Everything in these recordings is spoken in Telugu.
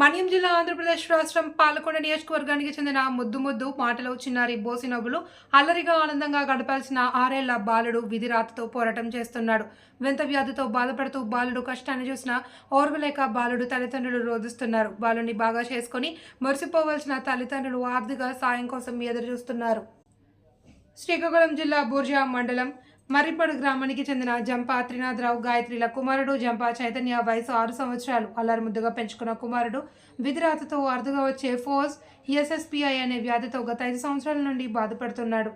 మన్యం జిల్లా ఆంధ్రప్రదేశ్ రాష్ట్రం పాలకొండ నియోజకవర్గానికి చెందిన ముద్దు మాటలు చిన్నారి బోసినవ్వులు అల్లరిగా ఆనందంగా గడపాల్సిన 6 ఏళ్ల బాలుడు విధిరాతతో పోరాటం చేస్తున్నాడు. వింత వ్యాధితో బాధపడుతూ బాలుడు కష్టాన్ని చూసిన ఓర్వలేక బాలుడు తల్లిదండ్రులు రోధిస్తున్నారు. బాలుని బాగా చేసుకుని మురిసిపోవలసిన తల్లిదండ్రులు ఆర్థిక సాయం కోసం ఎదురు చూస్తున్నారు. శ్రీకాకుళం జిల్లా బూర్జా మండలం మర్రిపాడు గ్రామానికి చెందిన జంపా త్రినాథరావు గాయత్రిల కుమారుడు జంపా చైతన్య వయసు 6 సంవత్సరాలు. అల్లరిముద్దుగా పెంచుకున్న కుమారుడు విధిరాతతో అరుదుగా వచ్చే ఫోర్స్ ఎస్ఎస్పిఐ అనే వ్యాధితో గత 5 సంవత్సరాల నుండి బాధపడుతున్నాడు.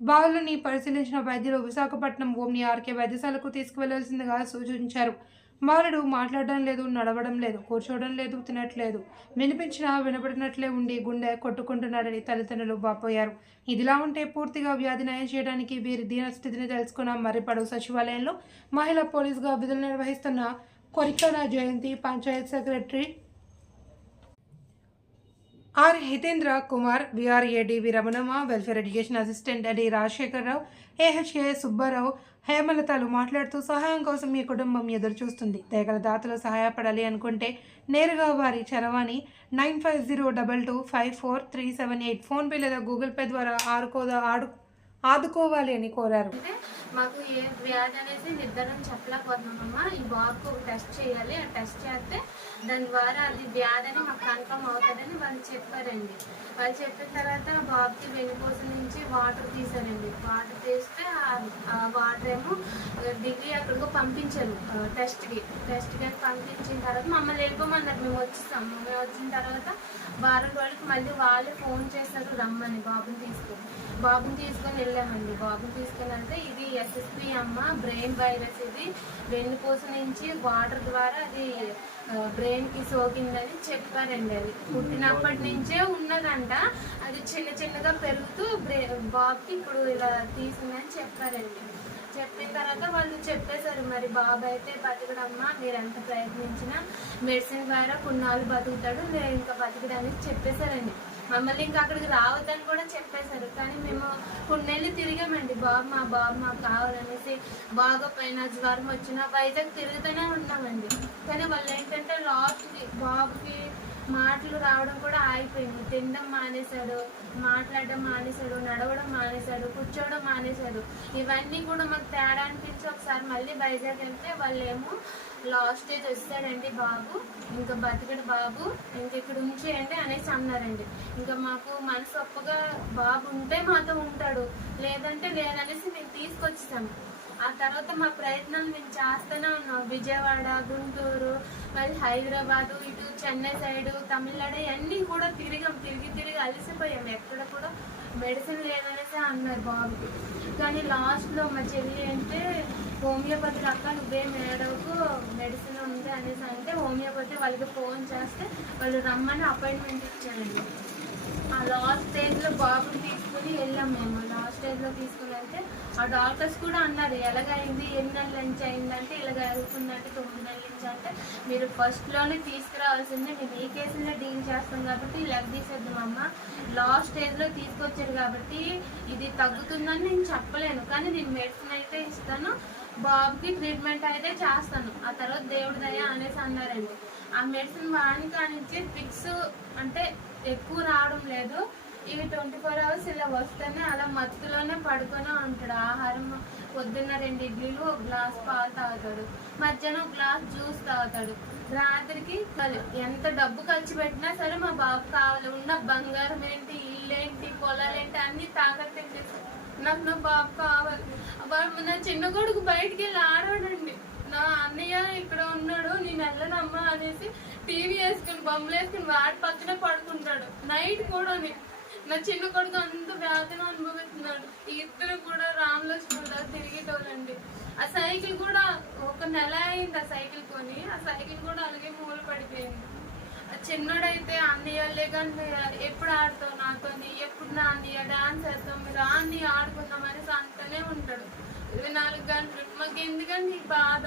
బాలుని పరిశీలించిన వైద్యులు విశాఖపట్నం ఓమ్ని ఆర్కే వైద్యశాలకు తీసుకువెళ్లాల్సిందిగా సూచించారు. బాలుడు మాట్లాడడం లేదు, నడవడం లేదు, కూర్చోవడం లేదు, తినట్లేదు. వినిపించినా వినపడినట్లే ఉండి గుండె కొట్టుకుంటున్నాడని తల్లిదండ్రులు వాపోయారు. ఇదిలా ఉంటే పూర్తిగా వ్యాధి నయం చేయడానికి వీరి దీనస్థితిని తెలుసుకున్న మర్రిపాడు సచివాలయంలో మహిళా పోలీసుగా విధులు నిర్వహిస్తున్న కొరికాడ జయంతి, పంచాయత్ సెక్రటరీ ఆర్ హితేంద్ర కుమార్, విఆర్ఏడివి Ramanamma, welfare education assistant D Rajasekhararao, AHA Subbarao, హేమలతలు మాట్లాడుతూ సహాయం కోసం మీ కుటుంబం ఎదురు చూస్తుంది. దయగల దాతలు సహాయపడాలి అనుకుంటే నేరుగా వారి చరవాణి 9502254378 ఫోన్పే లేదా గూగుల్ పే ద్వారా ఆదుకోవాలి అని కోరారు. మాకు ఏ వ్యాధి అనేది నిర్ధారణ చెప్పలేకపోతున్నామమ్మా. ఈ బాబుకు ఒక టెస్ట్ చేయాలి. ఆ టెస్ట్ చేస్తే దాని ద్వారా అది వ్యాధి అని మాకు కన్ఫర్మ్ అవుతుందని వాళ్ళు చెప్పారండి. వాళ్ళు చెప్పిన తర్వాత బాబుకి వెన్నుపూస నుంచి వాటర్ తీసారండి. వాటర్ తీస్తే ఆ వాటర్ ఏమో దిగి అక్కడికి పంపించారు టెస్ట్కి పంపించిన తర్వాత మమ్మల్ని వెళ్ళిపోమన్నారు. మేము వచ్చిన తర్వాత వారం రోజులకి మళ్ళీ వాళ్ళే ఫోన్ చేశారు రమ్మని. బాబుని తీసుకొని వెళ్ళామండి. బాబుని తీసుకొని వెళ్తే ఇది ఎస్ఎస్పి అమ్మ బ్రెయిన్ వైరస్, ఇది వెన్నుపూస నుంచి వాటర్ ద్వారా అది బ్రెయిన్కి సోకిందని చెప్పారండి. అది పుట్టినప్పటి నుంచే ఉన్నదంట. అది చిన్నగా పెరుగుతూ బాబుకి ఇప్పుడు ఇలా తీసిందని చెప్పారండి. చెప్పిన తర్వాత వాళ్ళు చెప్పేశారు, మరి బాబు అయితే బతకడమ్మా, మీరు ఎంత ప్రయత్నించినా మెడిసిన్ ద్వారా కొన్నాళ్ళు బతుకుతాడు, మీరు ఇంకా బతకడానికి చెప్పేశారండి. మమ్మల్ని ఇంకా అక్కడికి రావద్దని కూడా చెప్పేశారు. కానీ మేము కొన్నేళ్ళు తిరిగామండి. బాబు మాకు కావాలనేసి బాగా పైన జ్వరం వచ్చినా వైజాగ్ తిరుగుతూనే ఉన్నామండి. కానీ వాళ్ళు ఏంటంటే లాస్ట్కి బాబుకి మాటలు రావడం కూడా ఆగిపోయింది. తినడం మానేశాడు, మాట్లాడడం మానేశాడు, నడవడం మానేశాడు, కూర్చోవడం మానేశాడు. ఇవన్నీ కూడా మాకు తేడా అనిపించి ఒకసారి మళ్ళీ వైజాగ్ వెళ్తే వాళ్ళేమో లాస్ట్ స్టేజ్ వస్తాడండి బాబు, ఇంకా బతికడు బాబు, ఇంక ఇక్కడ ఉంచేయండి అనేసి అన్నారండి. ఇంకా మాకు మనసు ఒప్పగా బాబు ఉంటే మాతో ఉంటాడు, లేదంటే లేదనేసి మేము తీసుకొచ్చేసాము. ఆ తర్వాత మా ప్రయత్నాలు మేము చేస్తూనే ఉన్నాం. విజయవాడ, గుంటూరు, మళ్ళీ హైదరాబాదు, ఇటు చెన్నై సైడు, తమిళనాడు అన్నీ కూడా తిరిగి అలసిపోయాం. ఎక్కడ కూడా మెడిసిన్ లేదనేసి అన్నారు బాబుకి. కానీ లాస్ట్లో మా చెల్లి అంటే హోమియోపతి అక్క నువ్వేం ఏడవకు, మెడిసిన్ ఉంది అనేసి అంటే హోమియోపతి వాళ్ళకి ఫోన్ చేస్తే వాళ్ళు రమ్మని అపాయింట్మెంట్ ఇచ్చారండి. ఆ లాస్ట్ స్టేజ్లో బాబుని తీసుకుని వెళ్ళాం మేము. లాస్ట్ స్టేజ్లో తీసుకుని వెళ్తే ఆ డాక్టర్స్ కూడా అన్నారు ఎలాగైంది, ఎన్ని నెలల నుంచి అయిందంటే ఇలాగ అవుతుందంటే 9 నెలల నుంచి. అంటే మీరు ఫస్ట్లోనే తీసుకురావాల్సిందే, మేము ఈ కేసులో డీల్ చేస్తాం కాబట్టి లెగ్ తీసేద్దామమ్మ, లాస్ట్ స్టేజ్లో తీసుకొచ్చారు కాబట్టి ఇది తగ్గుతుందని నేను చెప్పలేను, కానీ నేను మెడిసిన్ అయితే ఇస్తాను, బాబుకి ట్రీట్మెంట్ అయితే చేస్తాను, ఆ తర్వాత దేవుడి దయ అనేసి అన్నారండి. ఆ మెడిసిన్ వాడిని కానించి ఫిక్స్ అంటే ఎక్కువ రావడం లేదు. ఇవి 24 అవర్స్ ఇలా వస్తేనే అలా మత్తులోనే పడుకొని ఉంటాడు. ఆహారం పొద్దున్న 2 ఇడ్లీలు, 1 గ్లాస్ పాలు తాగుతాడు, మధ్యాహ్నం 1 గ్లాస్ జ్యూస్ తాగుతాడు, రాత్రికి ఎంత డబ్బు ఖర్చు పెట్టినా సరే మా బాబు కావాలి. ఉన్న బంగారం ఏంటి, ఇల్లేంటి, పొలాలేంటి అన్ని తాకట్టేసి నాకు నా బాబు కావాలి. నా చిన్న కొడుకు బయటికి వెళ్ళి ఆడాడండి. నా అన్నయ్య ఇక్కడ ఉన్నాడు, నేను వెళ్ళనమ్మా అనేసి టీవీ వేసుకుని బొమ్మలు వేసుకుని వాడి పక్కనే పడుకుంటాడు. నైట్ కూడా నా చిన్న కొడుకు అంత వేదన అనుభవిస్తున్నాడు. ఇద్దరు కూడా రామలక్ష్మణుడు తిరిగేటోళ్ళండి. ఆ సైకిల్ కూడా 1 నెల అయింది ఆ సైకిల్ కొని, ఆ సైకిల్ కూడా అలాగే మూల పడిపోయింది. ఆ చిన్నోడైతే అన్నయ్యలే కానీ ఎప్పుడు ఆడుతావు నాతో, ఎప్పుడు నా అన్నయ్య డాన్స్ వేస్తాం, మీరు అన్నీ ఆడుకుందాం అనేసి అంటూనే ఉంటాడు 24 గంటలు. మాకు ఎందుకంటే ఈ బాధ.